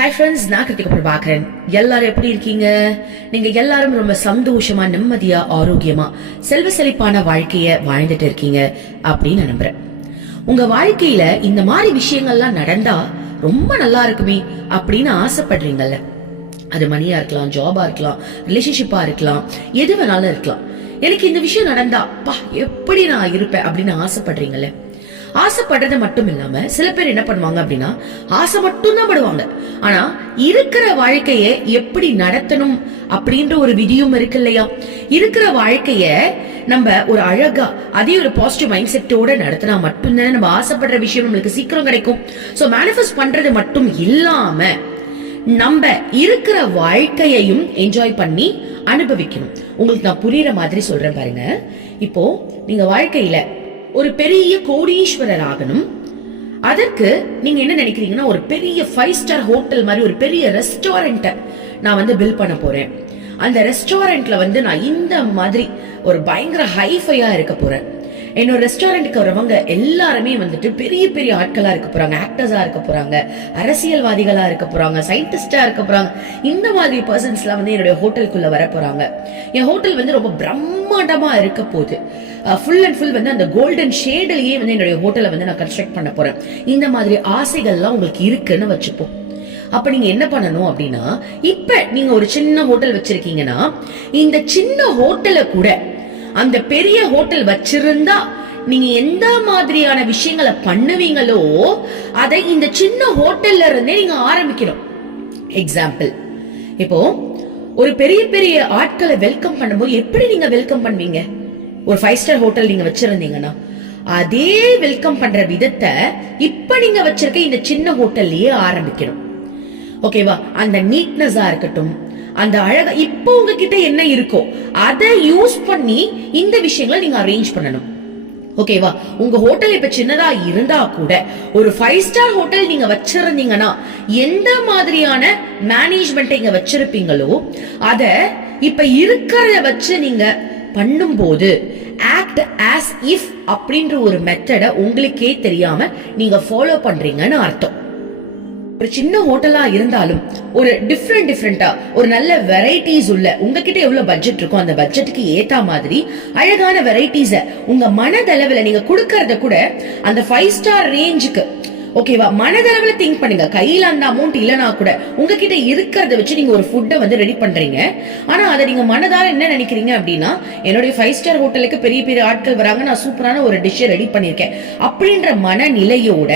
Hi friends, நான் கிருத்திகாப்ரபாகரன். எல்லாரும் எப்படி இருக்கீங்க? நீங்க எல்லாரும் ரொம்ப சந்தோஷமா, நிம்மதியா, ஆரோக்கியமா, செல்வ செழிப்பான வாழ்க்கைய வாழ்ந்துட்டு இருக்கீங்க அப்படின்னு நம்புறேன். உங்க வாழ்க்கையில இந்த மாதிரி விஷயங்கள்லாம் நடந்தா ரொம்ப நல்லா இருக்குமே அப்படின்னு ஆசைப்படுறீங்கல்ல. அது மணியா இருக்கலாம், ஜாபா இருக்கலாம், ரிலேஷன்ஷிப்பா இருக்கலாம், எது வேணாலும் இருக்கலாம். எனக்கு இந்த விஷயம் நடந்தா எப்படி நான் இருப்பேன் அப்படின்னு ஆசைப்படுறீங்கல்ல. ஆசைப்படுறது மட்டும் இல்லாம சில பேர் என்ன பண்ணுவாங்க அப்படின்னா, ஆசை மட்டும் தான் படுவாங்க. ஆனா இருக்கிற வாழ்க்கைய எப்படி நடத்தணும் அப்படின்ற ஒரு விதியும் இருக்கு இல்லையா? இருக்கிற வாழ்க்கைய நம்ம ஒரு அழகா அதே ஒரு பாசிட்டிவ் மைண்ட் செட்டோட நடத்தினா மட்டும்தான் நம்ம ஆசைப்படுற விஷயம் நம்மளுக்கு சீக்கிரம் கிடைக்கும். சோ மேனிஃபெஸ்ட் பண்றது மட்டும் இல்லாம நம்ம இருக்கிற வாழ்க்கையையும் என்ஜாய் பண்ணி அனுபவிக்கணும். உங்களுக்கு நான் புரியுற மாதிரி சொல்றேன் பாருங்க. இப்போ நீங்க வாழ்க்கையில ஒரு பெரிய கோடீஸ்வரர் ஆகணும். அதற்கு நீங்க என்ன நினைக்கிறீங்கன்னா, ஒரு பெரிய 5 ஸ்டார் ஹோட்டல் மாதிரி ஒரு பெரிய ரெஸ்டாரண்ட்டை நான் பில்ட் பண்ண போறேன். அந்த ரெஸ்டாரண்ட்ல நான் இந்த மாதிரி ஒரு பயங்கர ஹைஃபையா இருக்க போறேன். என்னோட ரெஸ்டாரண்ட்டுக்கு வரவங்க எல்லாருமே பெரிய பெரிய ஆட்களா இருக்க போறாங்க, ஆக்டர்ஸா இருக்க போறாங்க, அரசியல்வாதிகளா இருக்க போறாங்க, சயின்டிஸ்டா இருக்க போறாங்க. இந்த மாதிரி பர்சன்ஸ் எல்லாம் என்னுடைய ஹோட்டலுக்குள்ள வர போறாங்க. என் ஹோட்டல் ரொம்ப பிரம்மாண்டமா இருக்க போகுது. ஃபுல் அண்ட் ஃபுல் அந்த கோல்டன் ஷேட்லயே என்னுடைய ஹோட்டலை நான் கன்ஸ்ட்ரக்ட் பண்ண போறேன். இந்த மாதிரி ஆசைகள்லாம் உங்களுக்கு இருக்குன்னு வச்சுப்போம். அப்ப நீங்க என்ன பண்ணணும் அப்படின்னா, இப்ப நீங்க ஒரு சின்ன ஹோட்டல் வச்சிருக்கீங்கன்னா, இந்த சின்ன ஹோட்டலை கூட அந்த பெரிய ஹோட்டல் வச்சிருந்தா நீங்க எந்த மாதிரியான விஷயங்களை பண்ணுவீங்களோ அதை இந்த சின்ன ஹோட்டல்ல இருந்தே நீங்க ஆரம்பிக்கணும். எக்ஸாம்பிள், இப்போ ஒரு பெரிய பெரிய ஆட்களை வெல்கம் பண்ணும்போது எப்படி நீங்க வெல்கம் பண்ணுவீங்க? ஒரு 5 ஸ்டார் ஹோட்டல் நீங்க வச்சிருந்தீங்கன்னா அதே வெல்கம் பண்ற விதத்தை இப்ப நீங்க வச்சிருக்க இந்த சின்ன ஹோட்டல்லயே ஆரம்பிக்கணும். ஓகேவா? அந்த நீட்னஸா இருக்கட்டும், அந்த அழகா இப்போ உங்ககிட்ட என்ன இருக்கோ அதை யூஸ் பண்ணி இந்த விஷயங்களை நீங்க அரேஞ்ச் பண்ணணும். ஓகேவா? உங்க ஹோட்டல் இப்ப சின்னதா இருந்தா கூட ஒரு 5 ஸ்டார் ஹோட்டல் நீங்க வச்சிருந்தீங்கன்னா எந்த மாதிரியான மேனேஜ்மெண்ட் இங்க வச்சிருப்பீங்களோ அத இப்ப இருக்கிறத வச்சு நீங்க பண்ணும்போது ஆக்ட் ஆஸ் இஃப் அப்படின்ற ஒரு மெத்தட உங்களுக்கே தெரியாம நீங்க ஃபாலோ பண்றீங்கன்னு அர்த்தம். ஒரு சின்ன ஹோட்டலா இருந்தாலும் ஒரு டிஃப்ரெண்டா ஒரு நல்ல வெரைட்டிஸ் உள்ள, உங்ககிட்ட எவ்வளவு பட்ஜெட் இருக்கோ அந்த பட்ஜெட்டுக்கு ஏத்த மாதிரி அழகான வெரைட்டிஸ உங்க மனதளவுல நீங்க கொடுக்கறத கூட அந்த 5 ஸ்டார் ரேஞ்சுக்கு, ஓகேவா, மனதளவுல திங்க் பண்ணுங்க. கையில அந்த அமௌண்ட் இல்லனா கூட உங்ககிட்ட இருக்கிறத வச்சு நீங்க ஒரு ஃபுட்டை ரெடி பண்றீங்க. ஆனா அதை நீங்க மனதால என்ன நினைக்கிறீங்க அப்படின்னா, என்னுடைய 5 ஸ்டார் ஹோட்டலுக்கு பெரிய பெரிய ஆட்கள் வராங்க, நான் சூப்பரான ஒரு டிஷ் ரெடி பண்ணிருக்கேன் அப்படின்ற மனநிலையோட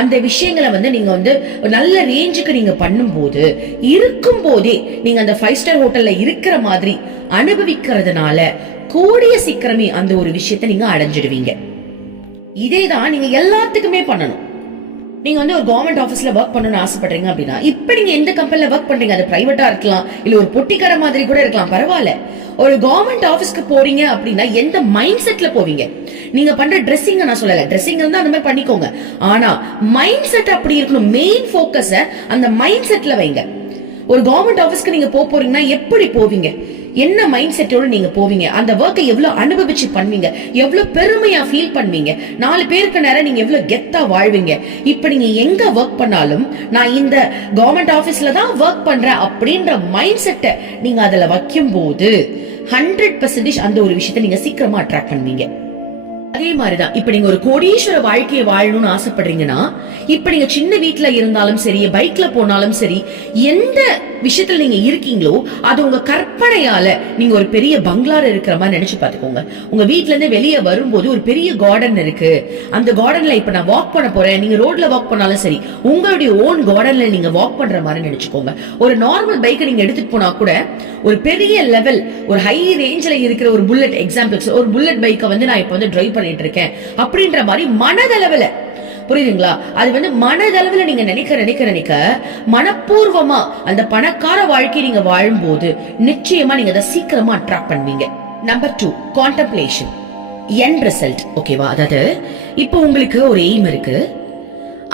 அந்த விஷயங்களை நீங்க நல்ல ரேஞ்சுக்கு நீங்க பண்ணும்போது, இருக்கும் போதே நீங்க அந்த 5 ஸ்டார் ஹோட்டல்ல இருக்கிற மாதிரி அனுபவிக்கிறதுனால கூடிய சீக்கிரமே அந்த ஒரு விஷயத்தை நீங்க அடைஞ்சிடுவீங்க. இதேதான் நீங்க எல்லாத்துக்குமே பண்ணணும். நீங்க ஒரு கவர்மெண்ட் ஆபீஸ்ல ஒர்க் பண்ணணும்னு ஆசைப்படுறீங்க அப்படின்னா, இப்ப நீங்க எந்த கம்பெனில ஒர்க் பண்றீங்க, அது பிரைவேட்டா இருக்கலாம், இல்ல ஒரு பொட்டிக்கடை மாதிரி கூட இருக்கலாம், பரவாயில்ல. ஒரு கவர்மெண்ட் ஆபீஸ்க்கு போறீங்க அப்படின்னா எந்த மைண்ட் செட்ல போவீங்க? நீங்க பண்ற ட்ரெஸ்ஸிங் நான் சொல்லல, ட்ரெஸ்ஸிங் இருந்தா அந்த மாதிரி பண்ணிக்கோங்க. ஆனா மைண்ட் செட் அப்படி இருக்கணும். மெயின் போக்கஸ அந்த மைண்ட் செட்ல வைங்க. ஒரு கவர்மெண்ட் ஆபீஸ்க்கு நீங்க போறீங்கன்னா எப்படி போவீங்க? என்ன மைண்ட் செட்டோட நீங்க போவீங்க? அந்த ஒர்க்கை எவ்வளவு அனுபவிச்சு பண்ணுவீங்க? எவ்வளவு பெருமையா ஃபீல் பண்ணுவீங்க? 4 பேருக்கு நேரம் நீங்க எவ்வளவு கெத்தா வாழ்வீங்க? இப்ப நீங்க எங்க ஒர்க் பண்ணாலும், நான் இந்த கவர்மெண்ட் ஆபீஸ்ல தான் ஒர்க் பண்றேன் அப்படின்ற மைண்ட் செட்டை நீங்க அதுல வைக்கும் போது 100% அந்த ஒரு விஷயத்தை நீங்க சீக்கிரமா அட்ராக்ட் பண்ணுவீங்க. அதே மாதிரிதான் இப்ப நீங்க ஒரு கோடீஸ்வர வாழ்க்கையை வாழணும்னு ஆசைப்படுறீங்கன்னா, இப்ப நீங்க சின்ன வீட்டுல இருந்தாலும் சரி, பைக்ல போனாலும் சரி, எந்த விஷயத்துல நீங்க இருக்கீங்களோ அது உங்க கற்பனையால நீங்க ஒரு பெரிய பங்களால இருக்கிற மாதிரி நினைச்சு பாத்துக்கோங்க. உங்க வீட்டுல இருந்து வெளியே வரும்போது ஒரு பெரிய கார்டன் இருக்கு, அந்த கார்டன்ல இப்ப நான் வாக் பண்ண போறேன். நீங்க ரோட்ல வாக் பண்ணாலும் சரி, உங்களுடைய ஓன் கார்டன்ல நீங்க வாக் பண்ற மாதிரி நினைச்சுக்கோங்க. ஒரு நார்மல் பைக்கை நீங்க எடுத்துட்டு போனா கூட ஒரு பெரிய லெவல், ஒரு ஹை ரேஞ்ச்ல இருக்கிற ஒரு புல்லட், எக்ஸாம்பிள்ஸ் ஒரு புல்லட் பைக்கை நான் இப்ப டிரைவ் பண்ணிட்டு இருக்கேன் அப்படின்ற மாதிரி மனதளவுல, புரியுதுங்களா? அது மனதளவுல நீங்க நினைக்க மனப்பூர்வமா அந்த பணக்கார வாழ்க்கை நீங்க வாழும்போது நிச்சயமா நீங்க அதை சீக்கிரமா அட்ராக்ட் பண்ணுவீங்க. Number 2, contemplation, end result. ஓகேவா? அதாவது இப்போ உங்களுக்கு ஒரு எய்ம் இருக்கு.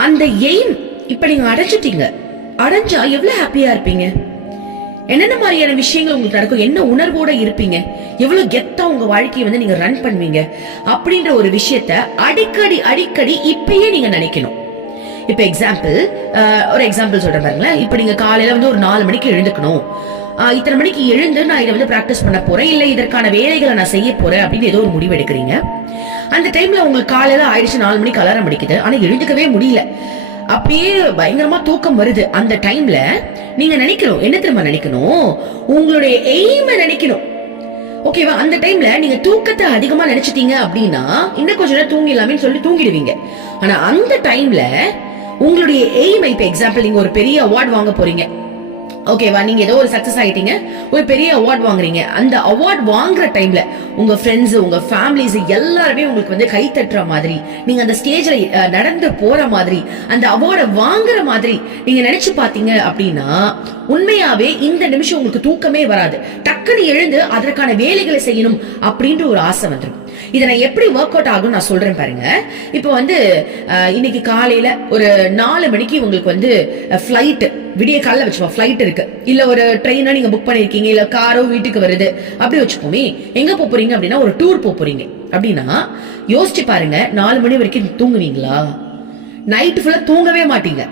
அந்த எய்ம் இப்ப நீங்க அடைஞ்சிட்டீங்க. அடைஞ்சா எவ்வளவு ஹாப்பியா இருப்பீங்க? என்னென்ன மாதிரியான விஷயங்கள் உங்களுக்கு நடக்கும்? என்ன உணர்வோட இருப்பீங்க? எவ்வளவு கெத்தா உங்க வாழ்க்கையை நீங்க ரன் பண்ணுவீங்க அப்படின்ற ஒரு விஷயத்த அடிக்கடி இப்பயே நீங்க நினைக்கணும். இப்ப ஒரு எக்ஸாம்பிள் சொல்றேன் பாருங்களேன். இப்ப நீங்க காலையில வந்து ஒரு 4 மணிக்கு எழுந்துக்கணும், இத்தனை மணிக்கு எழுந்து நான் இதை வந்து பிராக்டிஸ் பண்ண போறேன், இல்ல இதற்கான வேலைகளை நான் செய்ய போறேன் அப்படின்னு ஏதோ ஒரு முடிவு எடுக்கிறீங்க. அந்த டைம்ல உங்களுக்கு காலையில ஆயிடுச்சு, 4 மணிக்கு அலாரம் அடிக்குது, ஆனா எழுந்துக்கவே முடியல, அப்படியே பயங்கரமா தூக்கம் வருது. அந்த டைம்ல நீங்க நினைக்கணும், என்ன தெரியுமா நினைக்கணும், உங்களுடைய எய்மை நினைக்கணும். ஓகேவா? அந்த டைம்ல நீங்க தூக்கத்தை அதிகமா நினைச்சிட்டீங்க அப்படின்னா இன்னும் கொஞ்ச நேரம் தூங்கிடலாமே சொல்லி தூங்கிடுவீங்க. ஆனா அந்த டைம்ல உங்களுடைய எய்ம், இப்ப எக்ஸாம்பிள் நீங்க ஒரு பெரிய அவார்ட் வாங்க போறீங்க, ஓகேவா? நீங்க ஏதோ ஒரு சக்சஸ் ஆயிட்டீங்க, ஒரு பெரிய அவார்ட் வாங்குறீங்க. அந்த அவார்ட் வாங்குற டைம்ல உங்க ஃப்ரெண்ட்ஸ், உங்க ஃபேமிலிஸ் எல்லாருமே உங்களுக்கு வந்து கை தட்டுற மாதிரி, நீங்க அந்த ஸ்டேஜ்ல நடந்து போற மாதிரி, அந்த அவார்டை வாங்குற மாதிரி நீங்க நினைச்சு பாத்தீங்க அப்படின்னா உண்மையாவே இந்த நிமிஷம் உங்களுக்கு தூக்கமே வராது. டக்குன்னு எழுந்து அதற்கான வேலைகளை செய்யணும் அப்படின்ற ஒரு ஆசை வந்துடும். இதை நான் எப்படி ஒர்க் அவுட் ஆகும் நான் சொல்றேன் பாருங்க. இப்போ வந்து இன்னைக்கு காலையில ஒரு 4 மணிக்கு உங்களுக்கு வந்து ஃபிளைட், விடிய காலைல வச்சுப்போம் ஃபிளைட் இருக்கு, இல்ல ஒரு ட்ரெயினா நீங்க புக் பண்ணிருக்கீங்க, இல்ல காரோ வீட்டுக்கு வருது அப்படி வச்சுப்போமே. எங்க போறீங்க அப்படின்னா ஒரு டூர் போறீங்க அப்படின்னா யோசிச்சு பாருங்க, 4 மணி வரைக்கும் தூங்குவீங்களா? நைட் ஃபுல்லா தூங்கவே மாட்டீங்க,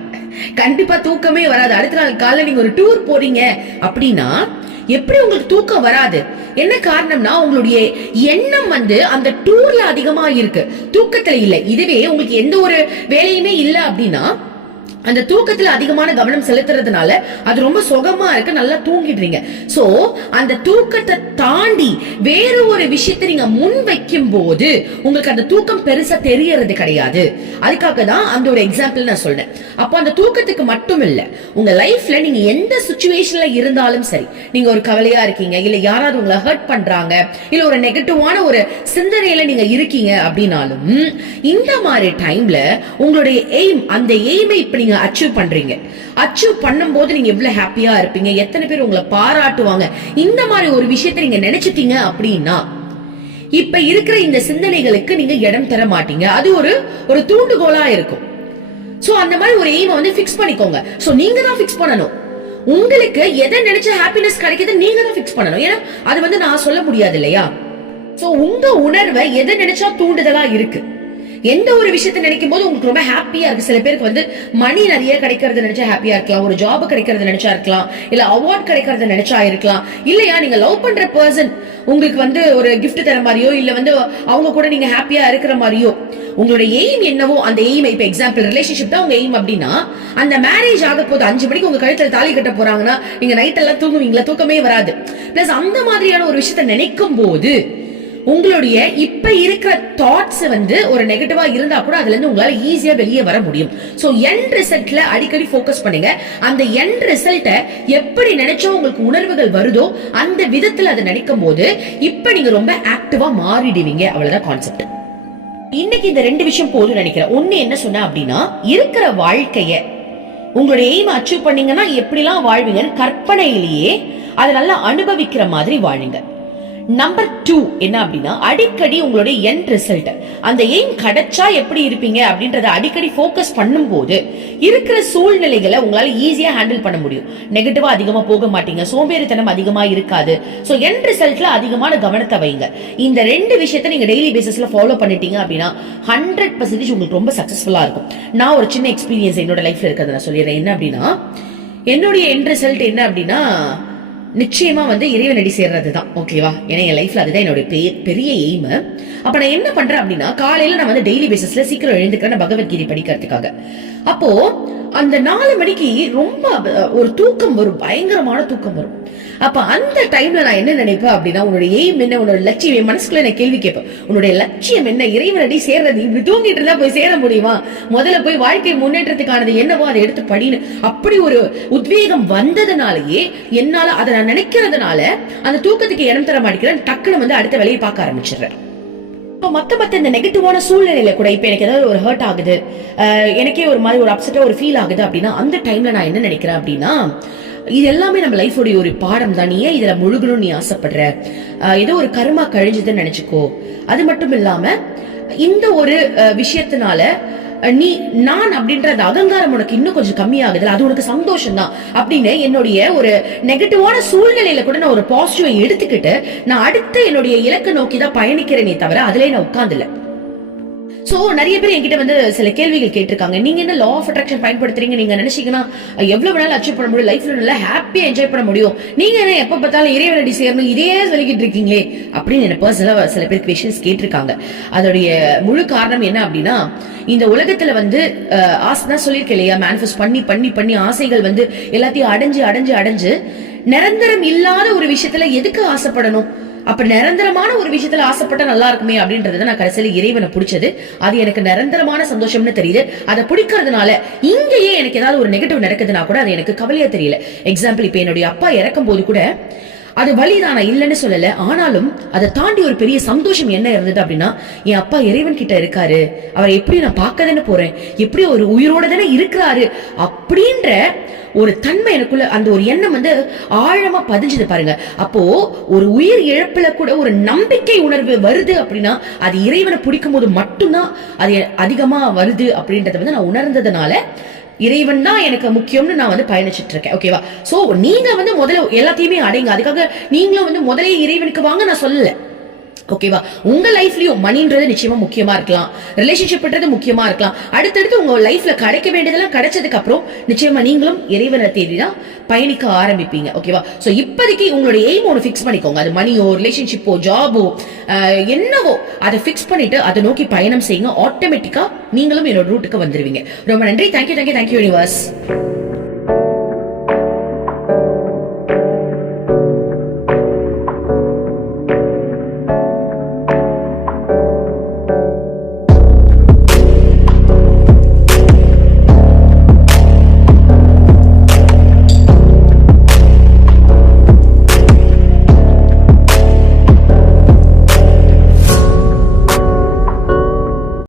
கண்டிப்பா தூக்கமே வராது. அடுத்த நாள் காலைல நீங்க ஒரு டூர் போறீங்க அப்படின்னா எப்படி உங்களுக்கு தூக்கம் வராது? என்ன காரணம்னா உங்களுடைய எண்ணம் வந்து அந்த டூர்ல அதிகமா இருக்கு, தூக்கத்துல இல்ல. இதுவே உங்களுக்கு எந்த ஒரு வேலையுமே இல்ல அப்படின்னா அந்த தூக்கத்துல அதிகமான கவனம் செலுத்துறதுனால அது ரொம்ப சுகமா இருக்கு, நல்லா தூங்கிடுறீங்க. சோ அந்த தூக்கத்தை தாண்டி வேற ஒரு விஷயத்தை நீங்க முன் வைக்கும் போது உங்களுக்கு அந்த தூக்கம் பெருசா தெரியறது கிடையாது. அதுக்காக தான் அந்த ஒரு எக்ஸாம்பிள் நான் சொல்றேன். அப்போ அந்த தூக்கத்துக்கு மட்டும் இல்ல, உங்க லைஃப்ல நீங்க எந்த சிச்சுவேஷன்ல இருந்தாலும் சரி, நீங்க ஒரு கவலையா இருக்கீங்க, இல்ல யாராவது உங்களை ஹர்ட் பண்றாங்க, இல்ல ஒரு நெகட்டிவான ஒரு சிந்தனையில நீங்க இருக்கீங்க அப்படின்னாலும் இந்த மாதிரி டைம்ல உங்களுடைய எய்ம், அந்த எய்மை இப்ப நீங்க அச்சீவ் பண்றீங்க. அச்சீவ் பண்ணும்போது நீங்க எவ்வளவு ஹாப்பியா இருப்பீங்க, எத்தனை பேர் உங்களை பாராட்டுவாங்க. இந்த மாதிரி ஒரு விஷயத்தை நீங்க நினைச்சிட்டீங்க அப்படின்னா இப்ப இருக்கிற இந்த சிந்தனைகளுக்கு நீங்க இடம் தர மாட்டீங்க. அது ஒரு தூண்டுகோலா இருக்கும். சோ அந்த மாதிரி ஒரு எய்மை வந்து பிக்ஸ் பண்ணிக்கோங்க. சோ நீங்க தான் பிக்ஸ் பண்ணணும். உங்களுக்கு எதை நினைச்ச ஹாப்பினஸ் கிடைக்குது நீங்க தான் பிக்ஸ் பண்ணணும். ஏன்னா அது வந்து நான் சொல்ல முடியாது இல்லையா? சோ உங்க உணர்வை எதை நினைச்சா தூண்டுதலா இருக்கு. எந்த ஒரு விஷயத்தை நினைக்கும் போது உங்களுக்கு ரொம்ப ஹாப்பியா இருக்கு. சில பேருக்கு வந்து மணி நிறைய கிடைக்கிறது நினைச்சா ஹாப்பியா இருக்கலாம், ஒரு ஜாப் கிடைக்கிறது நினைச்சா இருக்கலாம், இல்ல அவார்ட் கிடைக்கிறது நினைச்சா இருக்கலாம், இல்லையா நீங்க லவ் பண்ற பர்சன் உங்களுக்கு வந்து ஒரு கிஃப்ட் தர மாதிரியோ, இல்ல வந்து அவங்க கூட நீங்க ஹாப்பியா இருக்கிற மாதிரியோ, உங்களோட எய்ம் என்னவோ அந்த எய்ம். இப்ப எக்ஸாம்பிள் ரிலேஷன்ஷிப் தான் உங்க எய்ம் அப்படின்னா அந்த மேரேஜ் ஆக போது 5 மணிக்கு உங்க கழுத்துல தாலி கட்ட போறாங்கன்னா நீங்க நைட் எல்லாம் தூங்குவீங்களா? தூக்கமே வராது. பிளஸ் அந்த மாதிரியான ஒரு விஷயத்தை நினைக்கும் போது உங்களுடைய இப்ப இருக்கிற தாட்ஸ் வந்து ஒரு நெகட்டிவா இருந்தா கூட அதுல இருந்து உங்களால ஈஸியா வெளியே வர முடியும். சோ எண்ட் ரிசல்ட்ல அடிக்கடி ஃபோக்கஸ் பண்ணுங்க. அந்த எண்ட் ரிசல்ட்ட எப்படி நினைச்சா உங்களுக்கு உணர்வுகள் வருதோ அந்த விதத்துல அதை நினைக்கும் போது இப்ப நீங்க ரொம்ப ஆக்டிவா மாறிடுவீங்க. அவ்வளவுதான் கான்செப்ட். இன்னைக்கு இந்த 2 விஷயம் போதும் நினைக்கிறேன். ஒண்ணு என்ன சொன்ன அப்படின்னா, இருக்கிற வாழ்க்கைய உங்களுடைய எய்ம் அச்சீவ் பண்ணீங்கன்னா எப்படிலாம் வாழ்வீங்கன்னு கற்பனையிலேயே அதை நல்லா அனுபவிக்கிற மாதிரி வாழுங்க. நம்பர் 2 என்ன அப்படின்னா, அடிக்கடி உங்களுடைய எண்ட் ரிசல்ட், அந்த எய்ம் கிடைச்சா எப்படி இருப்பீங்க அப்படின்றத அடிக்கடி ஃபோக்கஸ் பண்ணும்போது இருக்கிற சூழ்நிலைகளை உங்களால ஈஸியா ஹேண்டில் பண்ண முடியும். நெகட்டிவா அதிகமா போக மாட்டீங்க, சோம்பேறித்தனம் அதிகமா இருக்காது. சோ எண்ட் ரிசல்ட்ல அதிகமான கவனத்தை வைங்க. இந்த 2 விஷயத்தை நீங்க டெய்லி பேசிஸ்ல ஃபாலோ பண்ணிட்டீங்க அப்படின்னா 100% உங்களுக்கு ரொம்ப சக்சஸ்ஃபுல்லா இருக்கும். நான் ஒரு சின்ன எக்ஸ்பீரியன்ஸ் என்னோட லைஃப்ல இருக்கிறத நான் சொல்லிடுறேன். என்ன அப்படின்னா, என்னுடைய எண்ட் ரிசல்ட் என்ன அப்படின்னா நிச்சயமா வந்து இறைவனடி சேர்றதுதான். ஓகேவா? ஏன்னா என் லைஃப்ல அதுதான் என்னோட பெரிய எய்ம். அப்ப நான் என்ன பண்றேன் அப்படின்னா, காலையில நான் வந்து டெய்லி பேசிஸ்ல சீக்கிரம் எழுந்துக்கிறேன் பகவத்கீதை படிக்கிறதுக்காக. அப்போ அந்த 4 மணிக்கு ரொம்ப ஒரு தூக்கம் வரும், பயங்கரமான தூக்கம் வரும். அப்ப அந்த டைம்ல நான் என்ன நினைப்பேன் அப்படின்னா, உன்னோட எய்ம் என்ன, உன்னோட லட்சியம், மனசுக்குள்ள நான் கேள்வி கேட்பேன், உன்னுடைய லட்சியம் என்ன? இறைவனடி சேர்றது. இப்படி தூங்கிட்டு இருந்தா போய் சேர முடியுமா? முதல்ல போய் வாழ்க்கை முன்னேற்றத்துக்கானது என்னவோ அதை எடுத்து படின்னு அப்படி ஒரு உத்வேகம் வந்ததுனாலயே என்னால அதை நான் நினைக்கிறதுனால அந்த தூக்கத்துக்கு இடம் தர மாட்டேங்கிறேன். டக்குன்னு வந்து அடுத்த வேலையை பார்க்க ஆரம்பிச்சிடுறேன். இப்ப மத்த இந்த நெகட்டிவான சூழ்நிலையில கூட இப்ப எனக்கு ஏதாவது ஒரு ஹர்ட் ஆகுது, எனக்கே ஒரு மாதிரி ஒரு அப்செட்டா ஒரு ஃபீல் ஆகுது அப்படின்னா அந்த டைம்ல நான் என்ன நினைக்கிறேன் அப்படின்னா, இது எல்லாமே நம்ம லைஃபோட ஒரு பாடம் தான். நீ ஏன் இதுல முழுகணும்னு நீ ஆசைப்படுற? ஏதோ ஒரு கர்மா கழிஞ்சதுன்னு நினைச்சுக்கோ. அது மட்டும் இல்லாம இந்த ஒரு விஷயத்தினால நான் அப்படின்ற அந்த அகங்காரம் உனக்கு இன்னும் கொஞ்சம் கம்மியாகுது, அது உனக்கு சந்தோஷம் தான் அப்படின்னு என்னுடைய ஒரு நெகட்டிவான சூழ்நிலையில கூட நான் ஒரு பாசிட்டிவை எடுத்துக்கிட்டு நான் அடுத்து என்னுடைய இலக்கை நோக்கி தான் பயணிக்கிறேனே தவிர அதுல நான் உட்கார்ந்துல. சோ நிறைய பேர் என்கிட்ட வந்து சில கேள்விகள் கேட்டிருக்காங்க. நீங்க என்ன லா ஆஃப் அட்ராக்ஷன் பயன்படுத்துறீங்க, நீங்க நினைச்சீங்கன்னா எவ்வளவு வேணாலும் அச்சீவ் பண்ண முடியும், லைஃப்ல நல்லா ஹாப்பியா என்ஜாய் பண்ண முடியும், நீங்க என்ன எப்ப பார்த்தாலும் இறைவனடி சேரணும் இதே சொல்லிக்கிட்டு இருக்கீங்களே அப்படின்னு என்ன பர்சனலா சில பேர் கொஸ்டின்ஸ் கேட்டிருக்காங்க. அதோடைய முழு காரணம் என்ன அப்படின்னா, இந்த உலகத்துல வந்து ஆசை சொல்லியிருக்கேன் இல்லையா, மேனிஃபெஸ்ட் பண்ணி பண்ணி பண்ணி ஆசைகள் வந்து எல்லாத்தையும் அடைஞ்சு அடைஞ்சு அடைஞ்சு நிரந்தரம் இல்லாத ஒரு விஷயத்துல எதுக்கு ஆசைப்படணும்? அப்ப நிரந்தரமான ஒரு விஷயத்துல ஆசைப்பட்ட நல்லா இருக்குமே அப்படின்றத நான் கடைசியில இறைவனை பிடிச்சது. அது எனக்கு நிரந்தரமான சந்தோஷம்னு தெரியுது. அதை பிடிக்கிறதுனால இங்கேயே எனக்கு ஏதாவது ஒரு நெகட்டிவ் நடக்குதுன்னா கூட அது எனக்கு கவலையா தெரியல. எக்ஸாம்பிள், இப்ப என்னுடைய அப்பா இறக்கும் போது கூட அது வலிதானா இல்லைன்னு சொல்லல, ஆனாலும் அதை தாண்டி ஒரு பெரிய சந்தோஷம் என்ன இருந்தது அப்படின்னா, என் அப்பா இறைவன் கிட்ட இருக்காரு, அவரை எப்படி நான் பார்க்கதானே போறேன், எப்படி ஒரு உயிரோட தானே இருக்கிறாரு அப்படின்ற ஒரு தன்மை எனக்குள்ள, அந்த ஒரு எண்ணம் வந்து ஆழமா பதிஞ்சது பாருங்க. அப்போ ஒரு உயிர் இழப்புல கூட ஒரு நம்பிக்கை உணர்வு வருது அப்படின்னா அது இறைவனை பிடிக்கும் போது மட்டும்தான் அது அதிகமா வருது அப்படின்றத வந்து நான் உணர்ந்ததுனால இறைவன் தான் எனக்கு முக்கியம்னு நான் வந்து பயணிச்சுட்டு இருக்கேன். ஓகேவா? சோ நீங்க வந்து முதல்ல எல்லாத்தையுமே அடைங்க. அதுக்காக நீங்களும் வந்து முதலே இறைவனுக்கு வாங்க நான் சொல்லல. ஓகேவா? உங்க லைஃப்லயும் மணின்றது நிச்சயமா முக்கியமா இருக்கலாம், ரிலேஷன்ஷிப்ன்றது முக்கியமா இருக்கலாம். அடுத்தடுத்து உங்க லைஃப்ல கிடைக்க வேண்டியதெல்லாம் கிடைச்சதுக்கு அப்புறம் நிச்சயமா நீங்களும் இறைவனை தேடிதான் பயணிக்க ஆரம்பிப்பீங்க. ஓகேவா? சோ இப்போதைக்கு உங்களுடைய எய்ம் ஒன்று ஃபிக்ஸ் பண்ணிக்கோங்க. அது மணியோ, ரிலேஷன்ஷிப்போ, ஜாபோ, என்னவோ அதை ஃபிக்ஸ் பண்ணிட்டு அதை நோக்கி பயணம் செய்யுங்க. ஆட்டோமேட்டிக்கா நீங்களும் என்னோட ரூட்டுக்கு வந்துருவீங்க. ரொம்ப நன்றி. Thank you universe.